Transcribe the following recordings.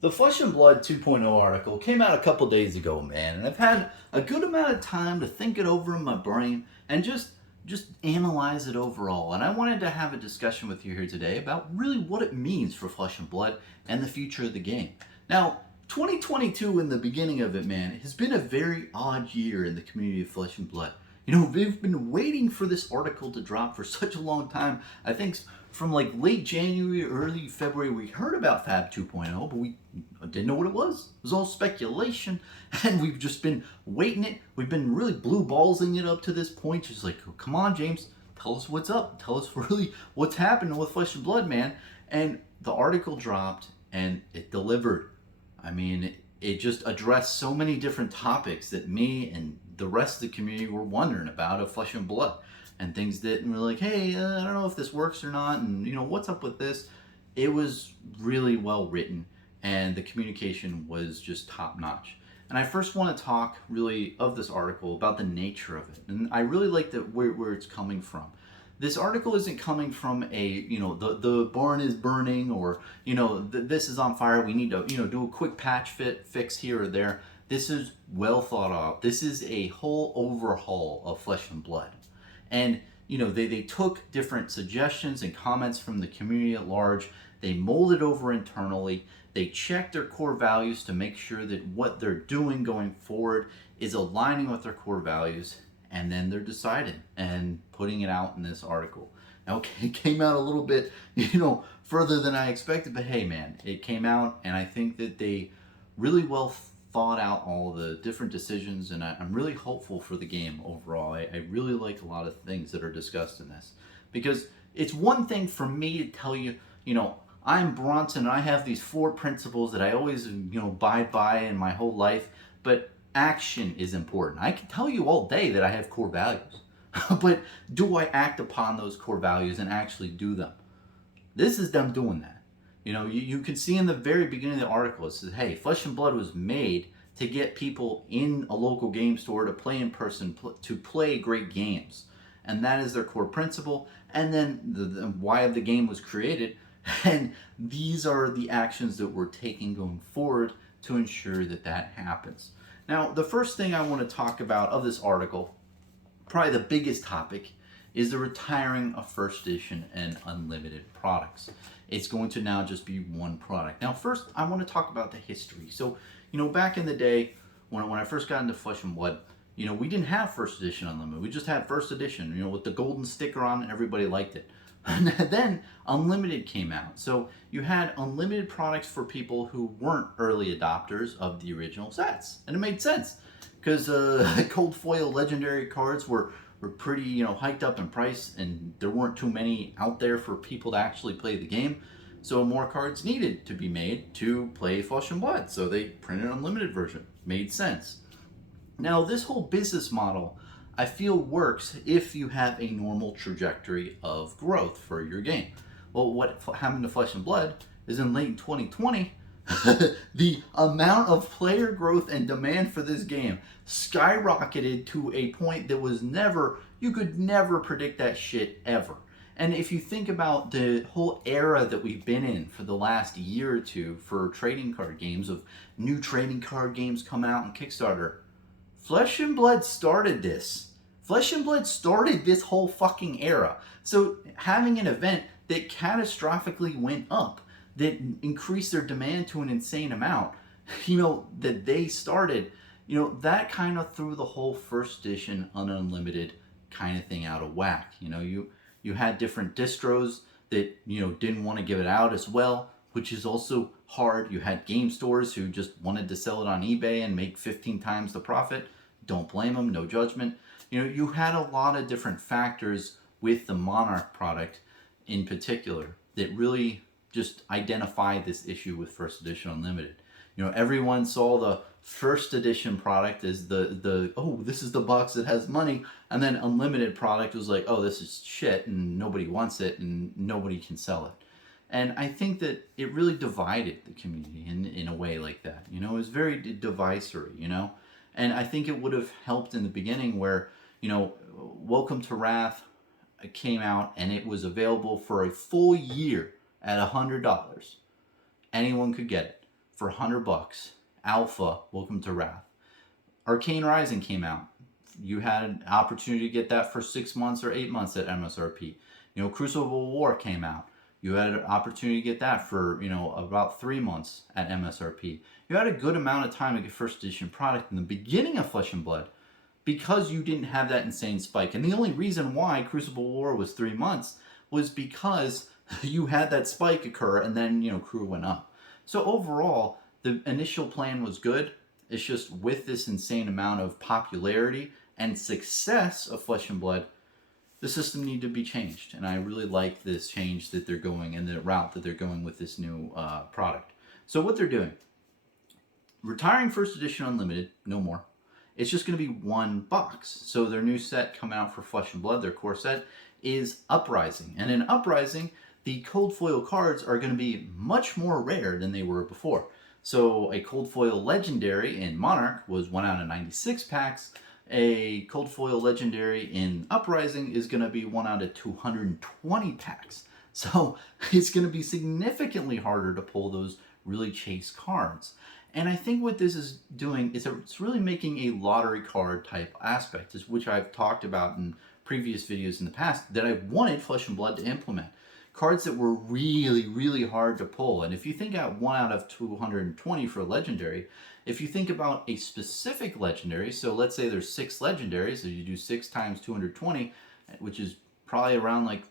The Flesh and Blood 2.0 article came out a couple days ago, man, and I've had a good amount of time to think it over in my brain and just analyze it overall. And I wanted to have a discussion with you here today about really what it means for Flesh and Blood and the future of the game. Now, 2022 in the beginning of it, man, has been a very odd year in the community of Flesh and Blood. You know, we've been waiting for this article to drop for such a long time. I think from like late January, early February, we heard about FAB 2.0, but we didn't know what it was. It was all speculation, and we've just been waiting it. We've been really blue ballsing it up to this point. Just like, oh, come on, James, tell us what's up. Tell us really what's happening with Flesh and Blood, man. And the article dropped, and it delivered. I mean, it just addressed so many different topics that me and the rest of the community were wondering about of Flesh and Blood, and things that were like, hey, I don't know if this works or not, and you know, what's up with this? It was really well written, and the communication was just top notch. And I first want to talk really of this article about the nature of it, and I really like that where it's coming from. This article isn't coming from a, you know, the barn is burning, or, you know, this is on fire, we need to, you know, do a quick patch fix here or there. This is well thought out. This is a whole overhaul of Flesh and Blood. And, you know, they took different suggestions and comments from the community at large. They molded over internally. They checked their core values to make sure that what they're doing going forward is aligning with their core values, and then they're deciding and putting it out in this article. Now, it came out a little bit, you know, further than I expected, but hey, man, it came out, and I think that they really well thought out all the different decisions, and I'm really hopeful for the game overall. I really like a lot of things that are discussed in this, because it's one thing for me to tell you, you know, I'm Bronson, and I have these four principles that I always, you know, abide by in my whole life, but action is important. I can tell you all day that I have core values, but do I act upon those core values and actually do them? This is them doing that. You know, you can see in the very beginning of the article, it says, hey, Flesh and Blood was made to get people in a local game store to play in person, to play great games. And that is their core principle. And then the why the game was created. And these are the actions that we're taking going forward to ensure that that happens. Now, the first thing I want to talk about of this article, probably the biggest topic, is the retiring of first edition and unlimited products. It's going to now just be one product. Now, first, I want to talk about the history. So, you know, back in the day, when I first got into Flesh and Blood, you know, we didn't have first edition unlimited. We just had first edition, you know, with the golden sticker on it. Everybody liked it. And then unlimited came out. So you had unlimited products for people who weren't early adopters of the original sets. And it made sense, because cold foil legendary cards were pretty, you know, hiked up in price, and there weren't too many out there for people to actually play the game. So more cards needed to be made to play Flesh and Blood. So they printed an unlimited version. Made sense. Now, this whole business model, I feel, works if you have a normal trajectory of growth for your game. Well, what happened to Flesh and Blood is in late 2020, the amount of player growth and demand for this game skyrocketed to a point that was never, you could never predict that shit ever. And if you think about the whole era that we've been in for the last year or two for trading card games, of new trading card games coming out on Kickstarter, Flesh and Blood started this. Flesh and Blood started this whole fucking era. So having an event that catastrophically went up, that increased their demand to an insane amount, you know, that they started, you know, that kind of threw the whole first edition unlimited kind of thing out of whack. You know, you had different distros that, you know, didn't want to give it out as well, which is also hard. You had game stores who just wanted to sell it on eBay and make 15 times the profit. Don't blame them, no judgment. You know, you had a lot of different factors with the Monarch product in particular that really just identify this issue with first edition unlimited. You know, everyone saw the first edition product as the oh, this is the box that has money, and then unlimited product was like, oh, this is shit and nobody wants it and nobody can sell it. And I think that it really divided the community in a way like that. You know, it was very divisory, you know. And I think it would have helped in the beginning where, you know, Welcome to Wrath came out and it was available for a full year at $100. Anyone could get it. for $100. Alpha, Welcome to Wrath. Arcane Rising came out. You had an opportunity to get that for 6 months or 8 months at MSRP. Crucible War came out. You had an opportunity to get that for, about 3 months at MSRP. You had a good amount of time to get first edition product in the beginning of Flesh and Blood because you didn't have that insane spike. And the only reason why Crucible War was 3 months was because you had that spike occur and then, crew went up. So overall, the initial plan was good. It's just with this insane amount of popularity and success of Flesh and Blood, the system needed to be changed. And I really like this change that they're going and the route that they're going with this new product. So what they're doing, retiring first edition unlimited, no more. It's just going to be one box. So their new set coming out for Flesh and Blood, their core set, is Uprising. And in Uprising, the cold foil cards are going to be much more rare than they were before. So a cold foil legendary in Monarch was 1 out of 96 packs. A cold foil legendary in Uprising is going to be 1 out of 220 packs. So it's going to be significantly harder to pull those really chase cards. And I think what this is doing is it's really making a lottery card type aspect, which I've talked about in previous videos in the past, that I wanted Flesh and Blood to implement. Cards that were really, really hard to pull. And if you think at 1 out of 220 for a legendary, if you think about a specific legendary, so let's say there's 6 legendaries, so you do 6 times 220, which is probably around like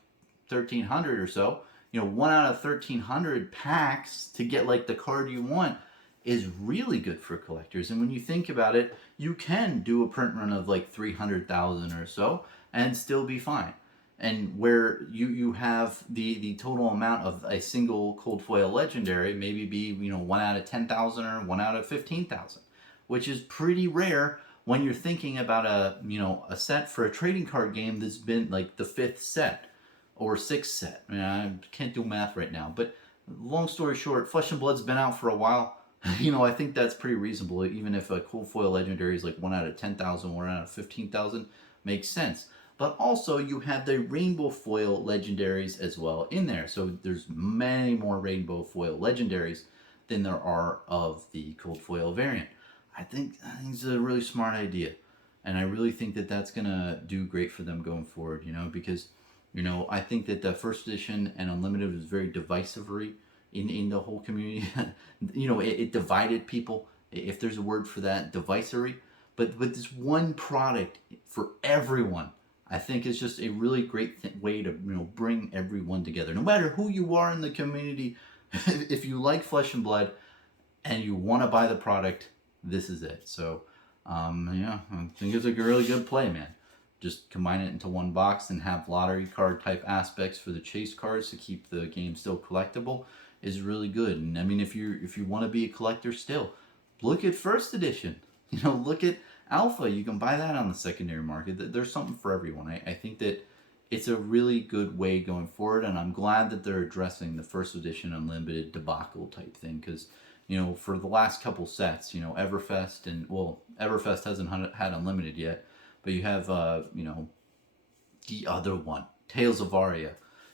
1,300 or so, 1 out of 1,300 packs to get like the card you want is really good for collectors. And when you think about it, you can do a print run of like 300,000 or so and still be fine. And where you have the total amount of a single cold foil legendary maybe be 1 out of 10,000 or 1 out of 15,000, which is pretty rare when you're thinking about a set for a trading card game that's been like the 5th set or 6th set. I can't do math right now, but long story short, Flesh and Blood's been out for a while. I think that's pretty reasonable. Even if a cold foil legendary is like 1 out of 10,000, 1 out of 15,000, makes sense. But also you have the rainbow foil legendaries as well in there. So there's many more rainbow foil legendaries than there are of the cold foil variant. I think it's a really smart idea. And I really think that that's going to do great for them going forward, because, I think that the first edition and Unlimited was very divisive in the whole community. It divided people, if there's a word for that, divisory. But with this one product for everyone, I think it's just a really great way to bring everyone together. No matter who you are in the community, if you like Flesh and Blood and you want to buy the product, this is it. So, I think it's a really good play, man. Just combine it into one box and have lottery card type aspects for the chase cards to keep the game still collectible is really good. And I mean, if you want to be a collector still, look at first edition. Look at Alpha. You can buy that on the secondary market. There's something for everyone. I think that it's a really good way going forward, and I'm glad that they're addressing the first edition unlimited debacle type thing, because for the last couple sets, Everfest Everfest hasn't had unlimited yet, but you have the other one, Tales of Aria.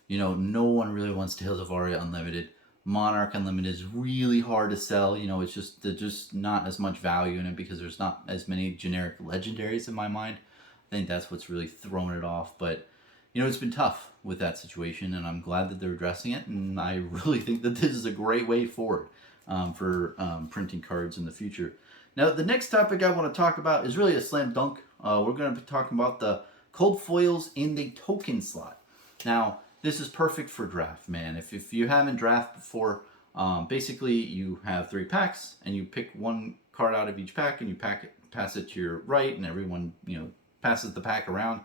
No one really wants Tales of Aria unlimited. Monarch Unlimited is really hard to sell. It's there's just not as much value in it because there's not as many generic legendaries in my mind. I think that's what's really thrown it off. But, it's been tough with that situation, and I'm glad that they're addressing it. And I really think that this is a great way forward for printing cards in the future. Now, the next topic I want to talk about is really a slam dunk. We're going to be talking about the cold foils in the token slot. Now, this is perfect for draft, man. If you haven't drafted before, basically you have 3 packs and you pick one card out of each pack and you pass it to your right, and everyone passes the pack around.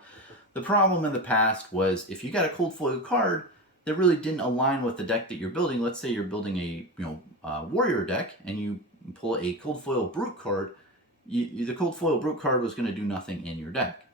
The problem in the past was if you got a cold foil card that really didn't align with the deck that you're building. Let's say you're building a warrior deck and you pull a cold foil brute card. The cold foil brute card was going to do nothing in your deck.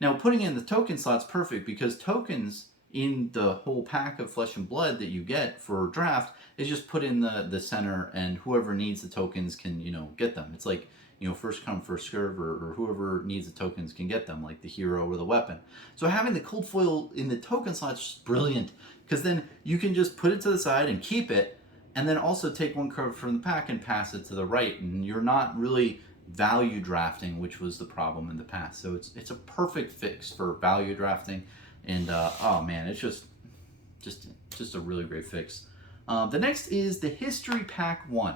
Now putting in the token slot's perfect because tokens in the whole pack of Flesh and Blood that you get for draft is just put in the center, and whoever needs the tokens can get them. It's like first come first serve, or whoever needs the tokens can get them, like the hero or the weapon. So having the cold foil in the token slot is just brilliant, because then you can just put it to the side and keep it, and then also take one card from the pack and pass it to the right, and you're not really value drafting, which was the problem in the past. So it's a perfect fix for value drafting, and oh man, it's just a really great fix. The next is the History Pack 1.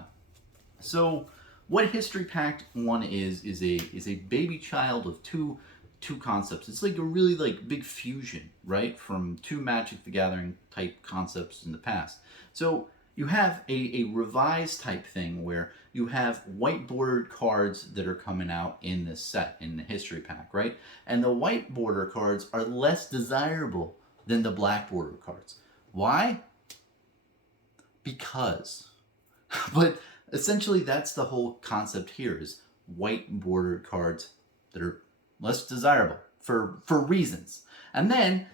So what History Pack 1 is a baby child of two concepts. It's like a really like big fusion, right, from two Magic the Gathering type concepts in the past. So you have a revised type thing where you have white bordered cards that are coming out in this set, in the History Pack, right? And the white border cards are less desirable than the black border cards. Why? Because. But essentially that's the whole concept here, is white bordered cards that are less desirable for reasons. And then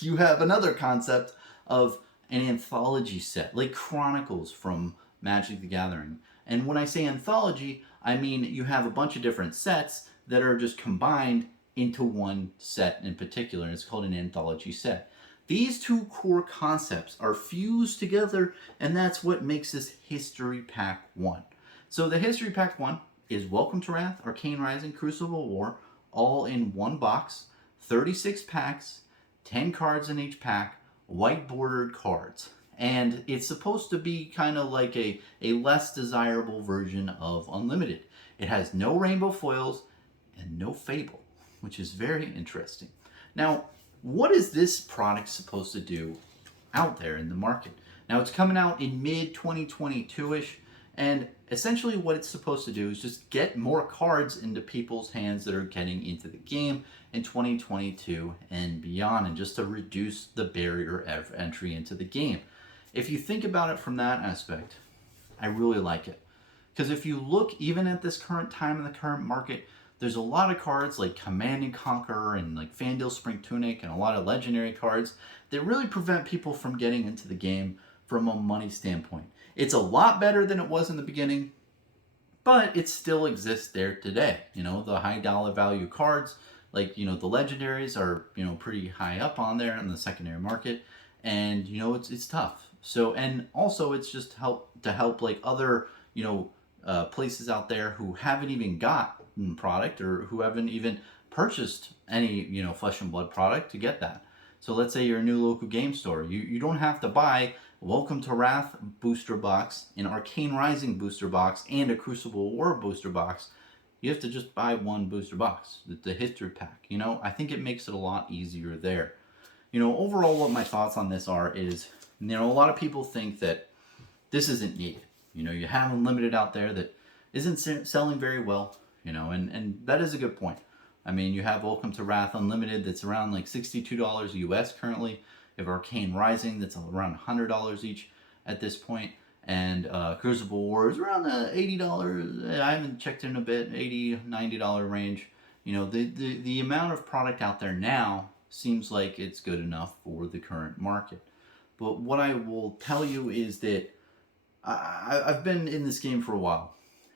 you have another concept of an anthology set, like Chronicles from Magic the Gathering. And when I say anthology, I mean you have a bunch of different sets that are just combined into one set in particular, and it's called an anthology set. These two core concepts are fused together, and that's what makes this History Pack 1. So the History Pack 1 is Welcome to Wrath, Arcane Rising, Crucible War, all in one box, 36 packs, 10 cards in each pack, white bordered cards. And it's supposed to be kind of like a less desirable version of Unlimited. It has no rainbow foils and no Fable, which is very interesting. Now, what is this product supposed to do out there in the market? Now, it's coming out in mid-2022-ish, and essentially what it's supposed to do is just get more cards into people's hands that are getting into the game in 2022 and beyond, and just to reduce the barrier of entry into the game. If you think about it from that aspect, I really like it. Because if you look even at this current time in the current market, there's a lot of cards like Command and Conquer and like Fandil Spring Tunic and a lot of legendary cards that really prevent people from getting into the game from a money standpoint. It's a lot better than it was in the beginning, but it still exists there today. You know, the high dollar value cards, like, you know, the legendaries are, you know, pretty high up on there in the secondary market, and, you know, it's tough. So, and also it's just help like other, you know, places out there who haven't even got product or who haven't even purchased any, you know, Flesh and Blood product to get that. So let's say you're a new local game store. You don't have to buy Welcome to Wrath booster box, an Arcane Rising booster box, and a Crucible War booster box. You have to just buy one booster box, the History Pack. You know, I think it makes it a lot easier there. You know, overall what my thoughts on this are is, you know, a lot of people think that this isn't needed. You know, you have Unlimited out there that isn't selling very well, you know, and that is a good point. I mean, you have Welcome to Wrath Unlimited that's around like $62 US currently. You have Arcane Rising that's around $100 each at this point. And Crucible War is around the $80, I haven't checked in a bit, $80, $90 range. You know, the amount of product out there now seems like it's good enough for the current market. But what I will tell you is that I've been in this game for a while.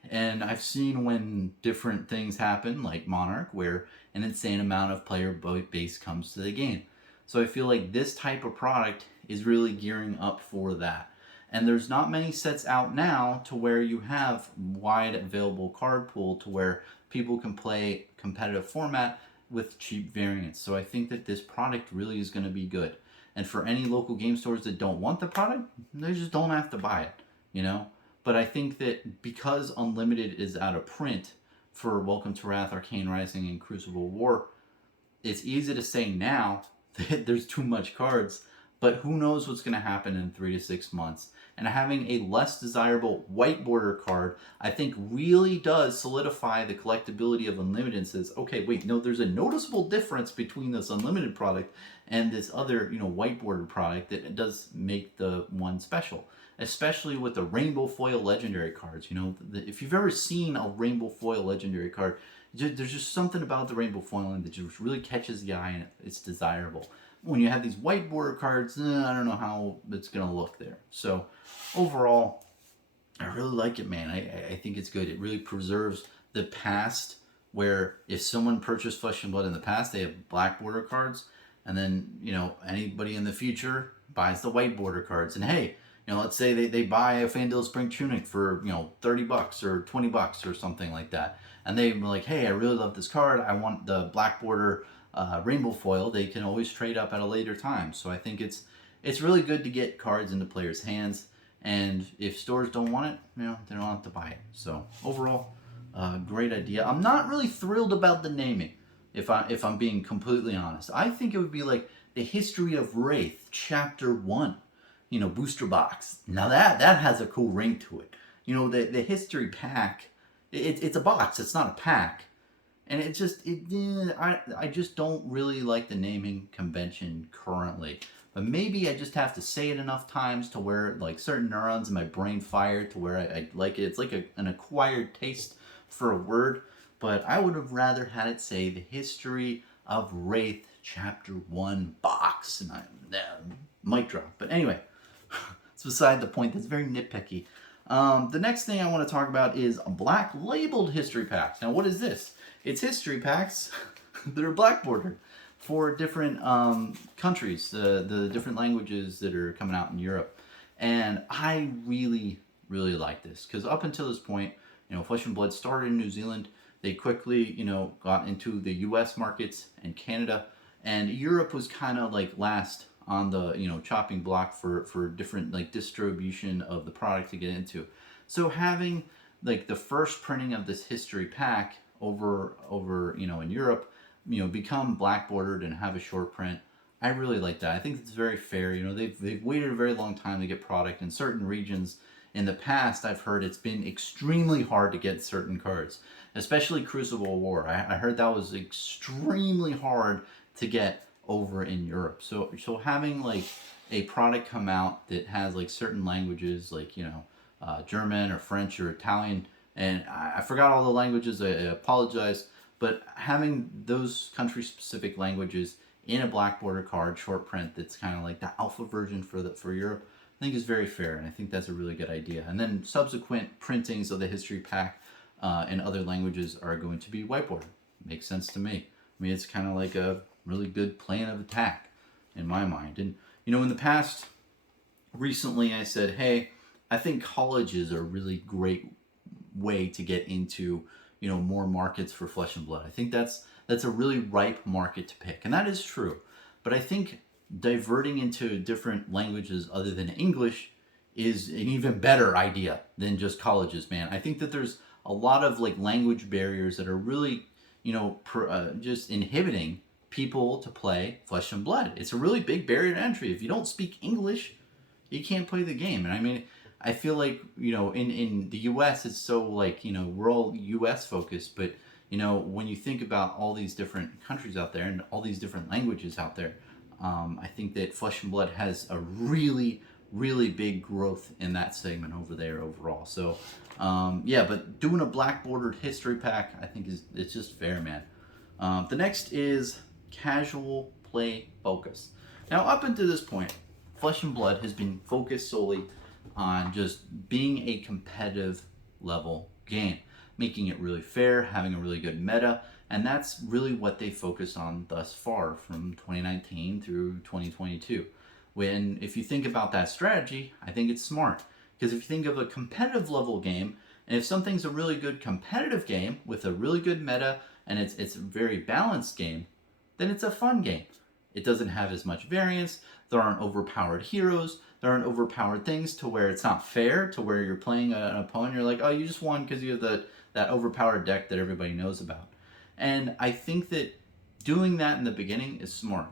And I've seen when different things happen, like Monarch, where an insane amount of player base comes to the game. So I feel like this type of product is really gearing up for that. And there's not many sets out now to where you have wide available card pool to where people can play competitive format with cheap variants. So I think that this product really is going to be good. And for any local game stores that don't want the product, they just don't have to buy it, you know? But I think that because Unlimited is out of print for Welcome to Wrath, Arcane Rising, and Crucible War, it's easy to say now that there's too much cards, but who knows what's going to happen in 3 to 6 months. And having a less desirable white border card, I think really does solidify the collectability of Unlimited and says, okay, wait, no, there's a noticeable difference between this Unlimited product and this other, you know, white border product that does make the one special. Especially with the rainbow foil legendary cards. You know, if you've ever seen a rainbow foil legendary card, there's just something about the rainbow foiling that just really catches the eye and it's desirable. When you have these white border cards, I don't know how it's going to look there. So overall, I really like it, man. I think it's good. It really preserves the past, where if someone purchased Flesh and Blood in the past, they have black border cards, and then, you know, anybody in the future buys the white border cards. And hey, let's say they buy a Fandel Spring Tunic for, $30 or $20 or something like that. And they were like, hey, I really love this card. I want the black border rainbow foil. They can always trade up at a later time. So I think it's really good to get cards into players' hands. And if stores don't want it, they don't have to buy it. So overall, great idea. I'm not really thrilled about the naming, if I'm being completely honest. I think it would be like the History of Wraith, Chapter 1, booster box. Now that has a cool ring to it. The history pack, it's a box, it's not a pack. And I just don't really like the naming convention currently. But maybe I just have to say it enough times to where like certain neurons in my brain fire to where I like it. It's like an acquired taste for a word. But I would have rather had it say the History of Wraith Chapter 1 box. And I might drop. But anyway, it's beside the point. That's very nitpicky. The next thing I want to talk about is black labeled history packs. Now, what is this? It's history packs that are black bordered for different countries, the different languages that are coming out in Europe. And I really, really like this because up until this point, Flesh and Blood started in New Zealand. They quickly, got into the U.S. markets and Canada, and Europe was kind of like last on the chopping block for different like distribution of the product to get into. So having like the first printing of this history pack over in Europe, become black bordered and have a short print. I really like that. I think it's very fair. They've waited a very long time to get product in certain regions. In the past, I've heard it's been extremely hard to get certain cards, especially Crucible War. I heard that was extremely hard to get over in Europe. So having like a product come out that has like certain languages, like German or French or Italian, and I forgot all the languages. I apologize, but having those country-specific languages in a black border card, short print, that's kind of like the alpha version for Europe, I think is very fair, and I think that's a really good idea. And then subsequent printings of the history pack in other languages are going to be white border. Makes sense to me. I mean, it's kind of like a really good plan of attack in my mind. And in the past, recently I said, hey, I think colleges are a really great way to get into more markets for Flesh and Blood. I think that's a really ripe market to pick, and that is true. But I think diverting into different languages other than English is an even better idea than just colleges, man. I think that there's a lot of like language barriers that are really just inhibiting people to play Flesh and Blood. It's a really big barrier to entry. If you don't speak English, you can't play the game. And I mean, I feel like, in the U.S., it's so like, we're all U.S. focused, but, when you think about all these different countries out there and all these different languages out there, I think that Flesh and Blood has a really, really big growth in that segment over there overall. So, yeah, but doing a black bordered history pack, I think it's just fair, man. The next is casual play focus. Now, up until this point, Flesh and Blood has been focused solely on just being a competitive level game, making it really fair, having a really good meta, and that's really what they focused on thus far from 2019 through 2022. If you think about that strategy, I think it's smart, because if you think of a competitive level game, and if something's a really good competitive game with a really good meta and it's a very balanced game, then it's a fun game. It doesn't have as much variance. There aren't overpowered heroes. There aren't overpowered things to where it's not fair, to where you're playing an opponent, you're like, oh, you just won because you have that overpowered deck that everybody knows about. And I think that doing that in the beginning is smart.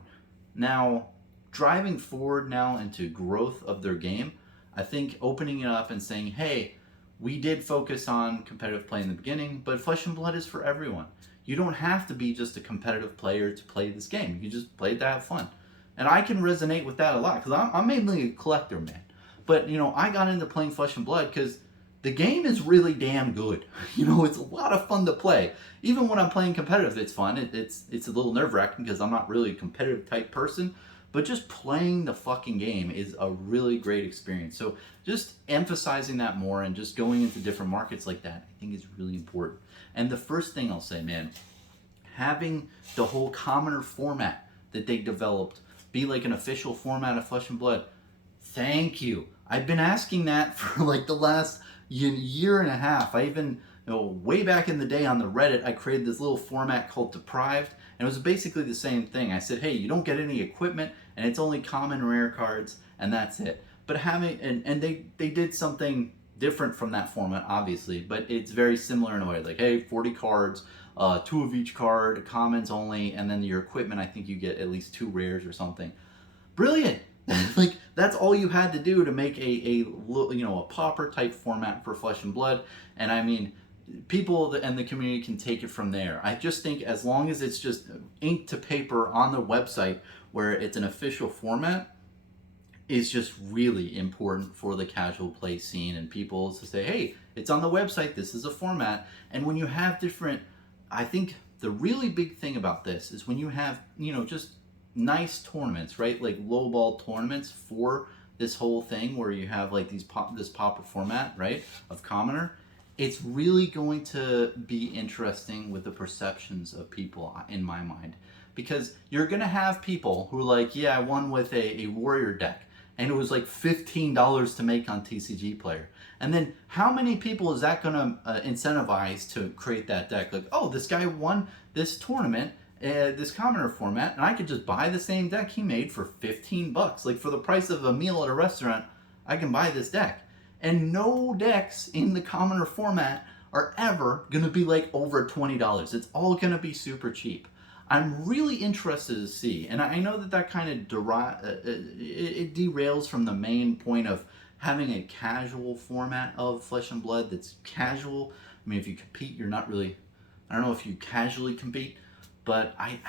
Now, driving forward now into growth of their game, I think opening it up and saying, hey, we did focus on competitive play in the beginning, but Flesh and Blood is for everyone. You don't have to be just a competitive player to play this game. You can just play it to have fun. And I can resonate with that a lot, because I'm mainly a collector, man. But, I got into playing Flesh and Blood because the game is really damn good. It's a lot of fun to play. Even when I'm playing competitive, it's fun. It's a little nerve-wracking because I'm not really a competitive type person. But just playing the fucking game is a really great experience. So just emphasizing that more and just going into different markets like that, I think is really important. And the first thing I'll say, man, having the whole commoner format that they developed be like an official format of Flesh and Blood, thank you. I've been asking that for like the last year and a half. I even, way back in the day on the Reddit, I created this little format called Deprived, and it was basically the same thing. I said, hey, you don't get any equipment, and it's only common rare cards, and that's it. But having, and they did something different from that format, obviously, but it's very similar in a way. Like, hey, 40 cards, 2 of each card, commons only, and then your equipment, I think you get at least 2 rares or something. Brilliant. Like, that's all you had to do to make a pauper type format for Flesh and Blood. And I mean, people and the community can take it from there. I just think as long as it's just ink to paper on the website where it's an official format, is just really important for the casual play scene and people to say, hey, it's on the website, this is a format. And when you have different, I think the really big thing about this is when you have, just nice tournaments, right? Like low ball tournaments for this whole thing where you have like this pauper format, right, of commoner. It's really going to be interesting with the perceptions of people, in my mind, because you're going to have people who are like, yeah, I won with a warrior deck, and it was like $15 to make on TCG Player. And then how many people is that going to incentivize to create that deck? Like, oh, this guy won this tournament, this commoner format, and I could just buy the same deck he made for $15. Like, for the price of a meal at a restaurant, I can buy this deck. And no decks in the commoner format are ever going to be like over $20. It's all going to be super cheap. I'm really interested to see, and I know that kind of it derails from the main point of having a casual format of Flesh and Blood that's casual. I mean, if you compete, you're not really, I don't know if you casually compete, but I'm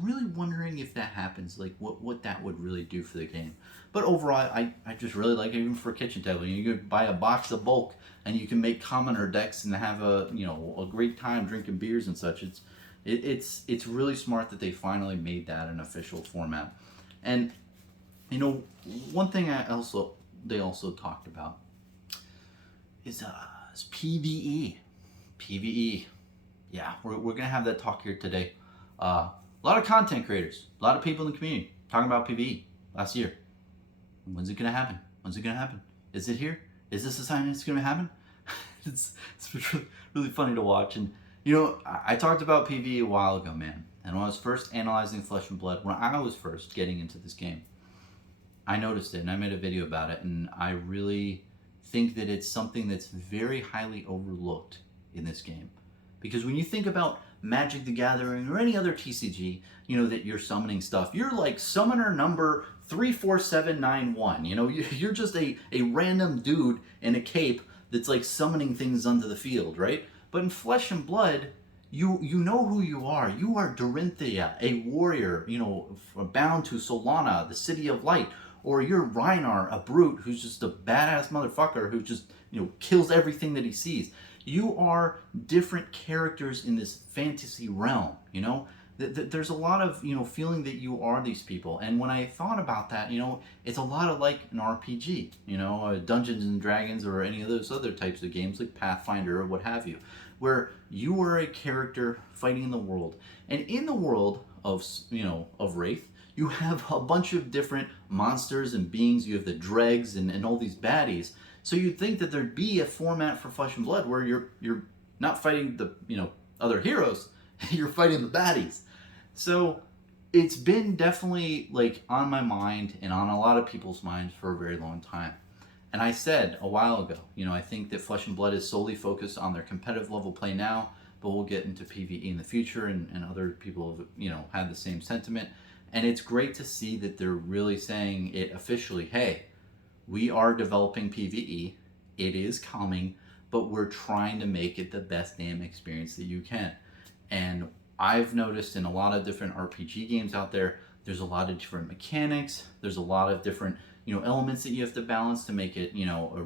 really wondering if that happens, like what that would really do for the game. But overall, I just really like it, even for kitchen table. You could buy a box of bulk, and you can make commoner decks and have a great time drinking beers and such. It's really smart that they finally made that an official format. And one thing they also talked about is PvE. PvE. Yeah, we're gonna have that talk here today. A lot of content creators, a lot of people in the community talking about PvE last year. When's it gonna happen? When's it gonna happen? Is it here? Is this a sign it's gonna happen? it's really funny to watch. And I talked about PvE a while ago, man. And when I was first analyzing Flesh and Blood, when I was first getting into this game, I noticed it and I made a video about it. And I really think that it's something that's very highly overlooked in this game. Because when you think about Magic the Gathering or any other TCG, that you're summoning stuff, you're like summoner number 34791. You're just a random dude in a cape that's like summoning things onto the field, right? But in Flesh and Blood, you know who you are. You are Dorinthia, a warrior, bound to Solana, the City of Light. Or you're Reinar, a brute who's just a badass motherfucker who just, kills everything that he sees. You are different characters in this fantasy realm, There's a lot of, feeling that you are these people. And when I thought about that, it's a lot of like an RPG, Dungeons and Dragons or any of those other types of games like Pathfinder or what have you, where you are a character fighting in the world. And in the world of, of Wraith, you have a bunch of different monsters and beings. You have the dregs and all these baddies. So you'd think that there'd be a format for Flesh and Blood where you're not fighting the, other heroes, you're fighting the baddies. So it's been definitely like on my mind and on a lot of people's minds for a very long time. And I said a while ago, I think that Flesh and Blood is solely focused on their competitive level play now, but we'll get into PvE in the future, and other people have, had the same sentiment. And it's great to see that they're really saying it officially, hey, we are developing PvE, it is coming, but we're trying to make it the best damn experience that you can. And I've noticed in a lot of different RPG games out there, there's a lot of different mechanics, there's a lot of different elements that you have to balance to make it a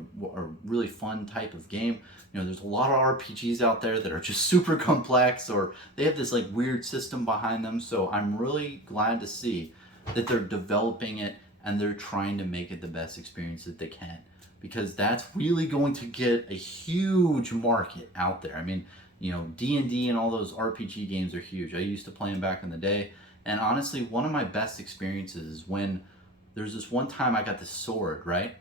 really fun type of game. There's a lot of RPGs out there that are just super complex, or they have this like weird system behind them. So I'm really glad to see that they're developing it and they're trying to make it the best experience that they can, because that's really going to get a huge market out there. I mean, D&D and all those RPG games are huge. I used to play them back in the day, and honestly, one of my best experiences is when there's this one time I got this sword, right?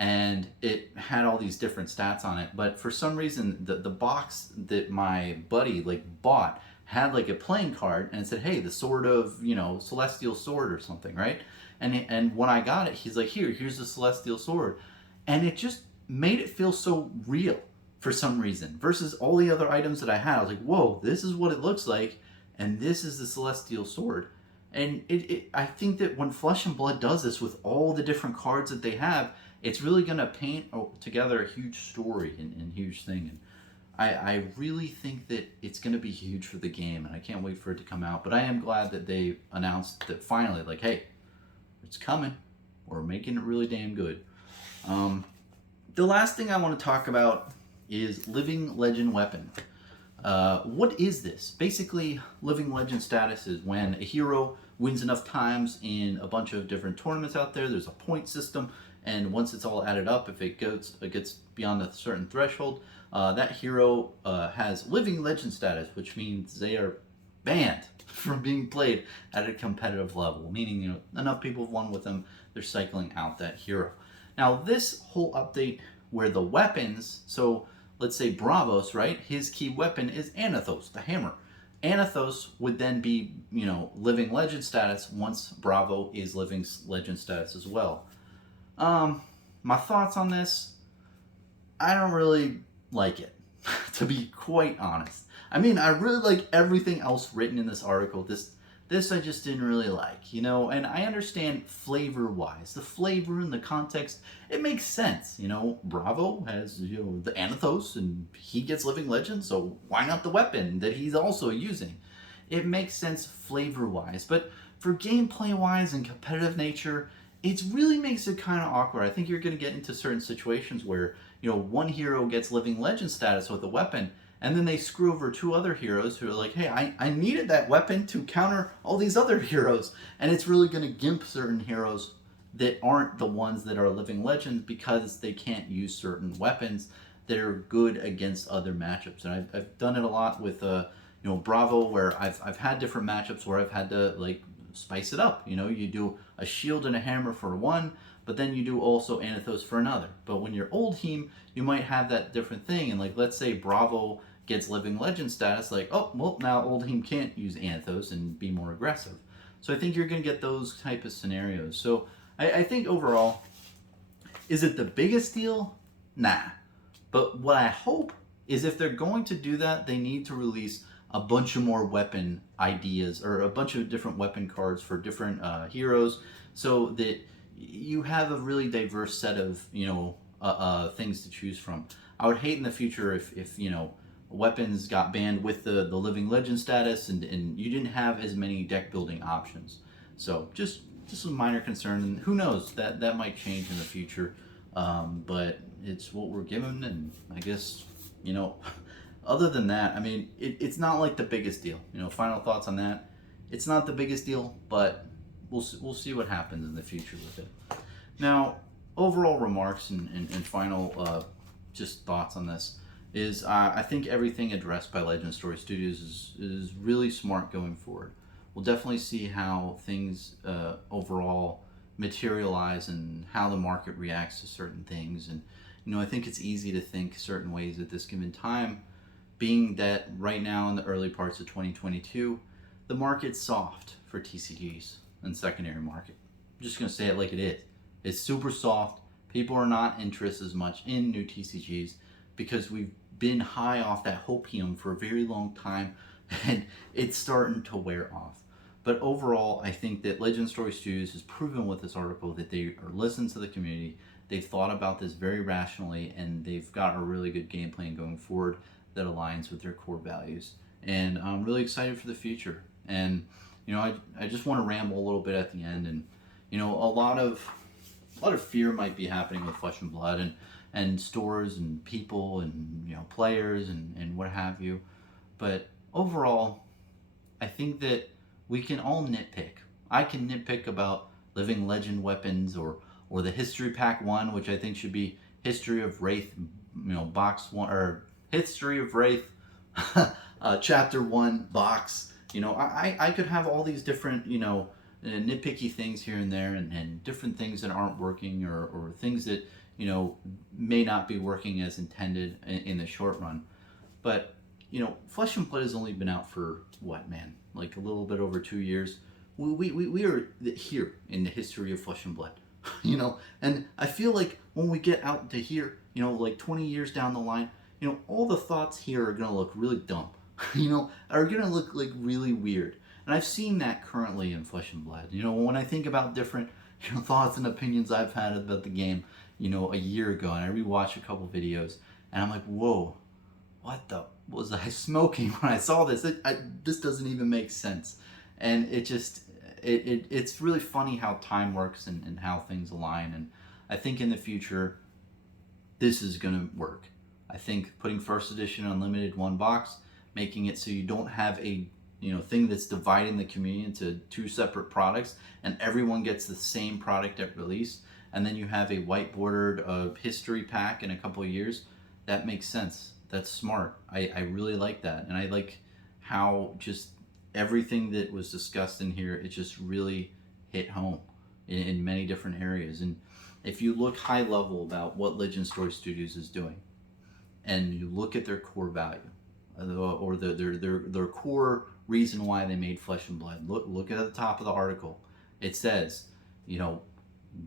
and it had all these different stats on it. But for some reason, the box that my buddy like bought had like a playing card, and it said, "Hey, the sword of celestial sword or something," right? And when I got it, he's like, "Here's the celestial sword," and it just made it feel so real for some reason versus all the other items that I had. I was like, "Whoa, this is what it looks like, and this is the celestial sword." And I think that when Flesh and Blood does this with all the different cards that they have, it's really going to paint together a huge story and huge thing. And I really think that it's going to be huge for the game, and I can't wait for it to come out. But I am glad that they announced that finally, like, hey, it's coming. We're making it really damn good. The last thing I want to talk about is Living Legend Weapon. What is this? Basically, Living Legend status is when a hero wins enough times in a bunch of different tournaments out there. There's a point system, and once it's all added up, if it gets beyond a certain threshold, that hero has Living Legend status, which means they are banned from being played at a competitive level, meaning enough people have won with them, they're cycling out that hero. Now, this whole update where the weapons, so let's say Bravos, right? His key weapon is Anathos, the hammer. Anathos would then be, Living Legend status once Bravo is Living Legend status as well. My thoughts on this, I don't really like it, to be quite honest. I mean, I really like everything else written in this article. This I just didn't really like, and I understand flavor-wise. The flavor and the context, it makes sense, Bravo has, the Anathos, and he gets Living Legend, so why not the weapon that he's also using? It makes sense flavor-wise, but for gameplay-wise and competitive nature, it really makes it kind of awkward. I think you're going to get into certain situations where, one hero gets Living Legend status with a weapon, and then they screw over two other heroes who are like, hey, I needed that weapon to counter all these other heroes. And it's really going to gimp certain heroes that aren't the ones that are Living Legends because they can't use certain weapons that are good against other matchups. And I've done it a lot with, Bravo, where I've had different matchups where I've had to, like, spice it up. You do a shield and a hammer for one, but then you do also Anathos for another. But when you're old team, you might have that different thing. And, like, let's say Bravo gets Living Legend status, like, oh, well, now old team can't use Anathos and be more aggressive. So I think you're going to get those type of scenarios. So I think overall, is it the biggest deal? Nah. But what I hope is if they're going to do that, they need to release a bunch of more weapon ideas or a bunch of different weapon cards for different heroes so that you have a really diverse set of, things to choose from. I would hate in the future if weapons got banned with the Living Legend status and you didn't have as many deck building options. So just a minor concern, and who knows, that might change in the future. But it's what we're given, and I guess, other than that, I mean, it's not like the biggest deal. Final thoughts on that. It's not the biggest deal, but we'll see what happens in the future with it. Now, overall remarks and final just thoughts on this is I think everything addressed by Legend Story Studios is really smart going forward. We'll definitely see how things overall materialize and how the market reacts to certain things. And, I think it's easy to think certain ways at this given time, being that right now in the early parts of 2022, the market's soft for TCGs and secondary market. I'm just going to say it like it is. It's super soft. People are not interested as much in new TCGs because we've been high off that hopium for a very long time, and it's starting to wear off. But overall, I think that Legend Story Studios has proven with this article that they are listening to the community. They've thought about this very rationally, and they've got a really good game plan going forward that aligns with their core values. And I'm really excited for the future. And, I just want to ramble a little bit at the end. And, a lot of fear might be happening with Flesh and Blood and stores and people and, players and what have you. But overall, I think that we can all nitpick. I can nitpick about Living Legend weapons or the History Pack 1, which I think should be History of Wraith, box 1, or History of Wraith chapter 1 box. I could have all these different, nitpicky things here and there and different things that aren't working or things that, may not be working as intended in the short run. But, Flesh and Blood has only been out for what, man? Like a little bit over 2 years. We are here in the history of Flesh and Blood, and I feel like when we get out to here, like 20 years down the line, all the thoughts here are going to look really dumb, are going to look like really weird. And I've seen that currently in Flesh and Blood. When I think about different thoughts and opinions I've had about the game, a year ago, and I rewatched a couple videos, and I'm like, whoa, what the was I smoking when I saw this? This doesn't even make sense. And it's really funny how time works and how things align. And I think in the future, this is going to work. I think putting first edition unlimited one box, making it so you don't have a thing that's dividing the community into two separate products and everyone gets the same product at release, and then you have a white bordered history pack in a couple of years. That makes sense. That's smart. I really like that. And I like how just everything that was discussed in here, it just really hit home in many different areas. And if you look high level about what Legend Story Studios is doing, and you look at their core value, or their core reason why they made Flesh and Blood, look at the top of the article. It says,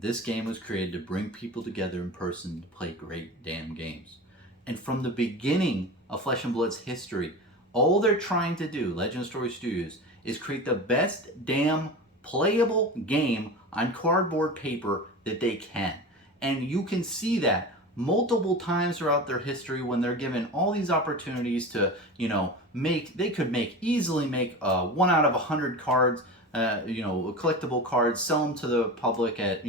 this game was created to bring people together in person to play great damn games. And from the beginning of Flesh and Blood's history, all they're trying to do, Legend Story Studios, is create the best damn playable game on cardboard paper that they can. And you can see that multiple times throughout their history when they're given all these opportunities to, they could easily make 1 out of 100 cards, collectible cards, sell them to the public at,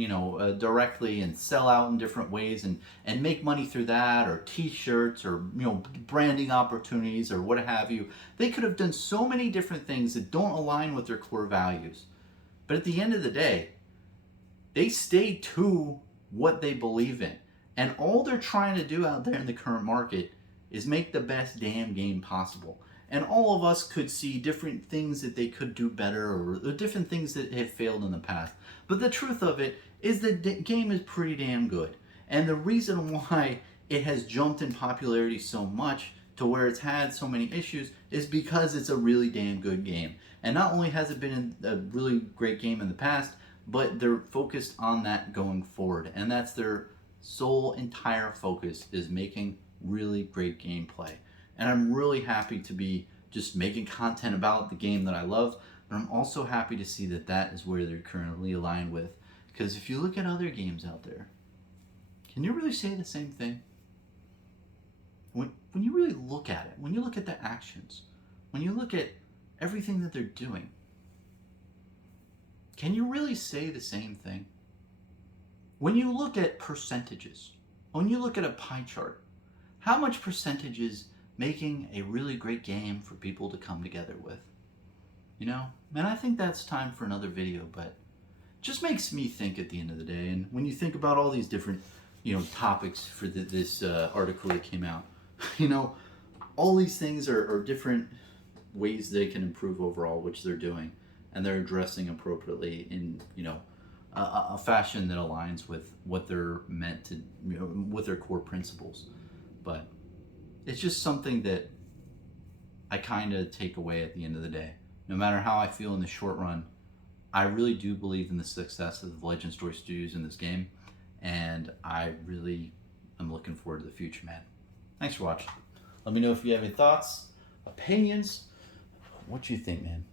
directly and sell out in different ways and make money through that, or t-shirts, or, branding opportunities, or what have you. They could have done so many different things that don't align with their core values. But at the end of the day, they stay to what they believe in. And all they're trying to do out there in the current market is make the best damn game possible. And all of us could see different things that they could do better, or different things that have failed in the past. But the truth of it is the game is pretty damn good. And the reason why it has jumped in popularity so much to where it's had so many issues is because it's a really damn good game. And not only has it been a really great game in the past, but they're focused on that going forward. And that's their sole entire focus, is making really great gameplay. And I'm really happy to be just making content about the game that I love, but I'm also happy to see that that is where they're currently aligned with. Because if you look at other games out there, can you really say the same thing? When you really look at it, when you look at the actions, when you look at everything that they're doing, can you really say the same thing? When you look at percentages, when you look at a pie chart, how much percentage is making a really great game for people to come together with? And I think that's time for another video, but it just makes me think at the end of the day. And when you think about all these different, topics for this article that came out, all these things are different ways they can improve overall, which they're doing, and they're addressing appropriately in, a fashion that aligns with what they're meant to, with their core principles. But it's just something that I kind of take away at the end of the day. No matter how I feel in the short run, I really do believe in the success of the Legend Story Studios in this game, and I really am looking forward to the future, man. Thanks for watching. Let me know if you have any thoughts, opinions, what you think, man.